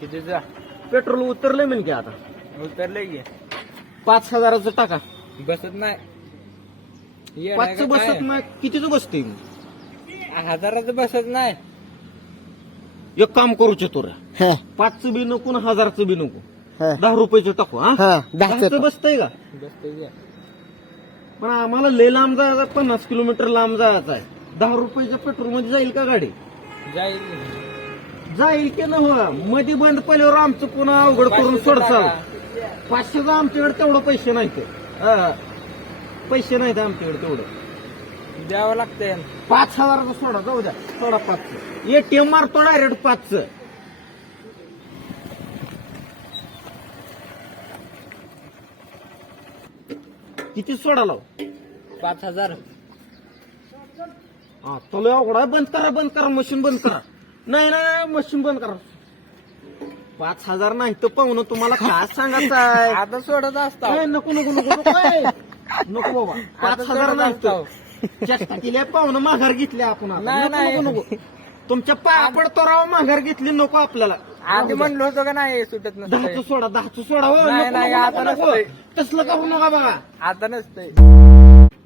कितीचा पेट्रोल उतरलंय म्हण की आता. उतरले की. पाच हजाराचं टाका. बसत नाही. येडा पाचचं का काय? बसत नाही कितीचं बसते हजाराचं बसत नाही. एक काम करू चतुर. हा. पाचचं बी नको आणि हजारचं बी नको. हा. दहा रुपयाचं टाकू हा? हा दहाचं दहाचं बसतंय का. पण आम्हाला लय लांब जायचं पन्नास किलोमीटर लांब जायचं आहे. दहा रुपयाच्या पेट्रोलमध्ये जाईल का गाडी? जाईल जाईल की न मध्ये बंद पडल्यावर आमचं पुन्हा अवघड करून सोड चाल पाचशेचं आमच्याकडे तेवढं पैसे नाहीत. हा. पैसे नाहीत आमच्याकडे तेवढं. द्यावं लागतंय. पाच हजाराचं सोडा जाऊ द्या. सोडा पाचचं एटीएम मारतो डायरेक्ट पाचचं किती सोडा लाव? पाच हजार. हा चलो अवघड. बंद करा बंद करा मशीन बंद करा. नाही नाही मशीन बंद करा. पाच हजार नाही तर पाहुणं तुम्हाला काय सांगायचं आहे आता सोडत असता ए, नको नको नको नको ए. नको बाबा. पाच हजार नाही असताव. चेष्टा केली पाहुणं माघार घेतली आपण आता. नाही, नको नाही. नको. नको तुमच्या पापड तोराव माघार घेतली नको आपल्याला. आधी म्हणलो होतो का नाही सुटत दहाचं सोडा दहाचं सोडा हो. नाही, नको, नाही, नको, आता नको. नको. तसलं करू नका बघा आता नसतंय.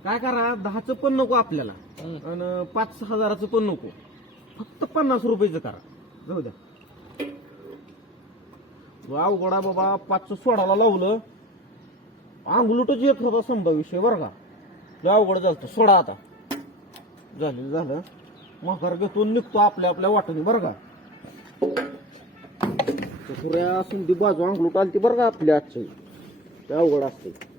काय करा दहाचं पण नको आपल्याला. आणि पाच हजाराचं पण नको. फक्त पन्नास रुपयाचं करा. जाऊ द्या. अवघडा बाबा पाचशे सोडायला लावलं. अंगलुटच येत होता संभा विषय बरं का. लय अवघड झालं सोडा आता. झालं झालं. मकार घेतो निघतो आपल्या आपल्या वाटेने बरं का. पुऱ्या सुंदी बाजू अंगलूट आलती बरं का आपल्या आजचं. ते अवघड असते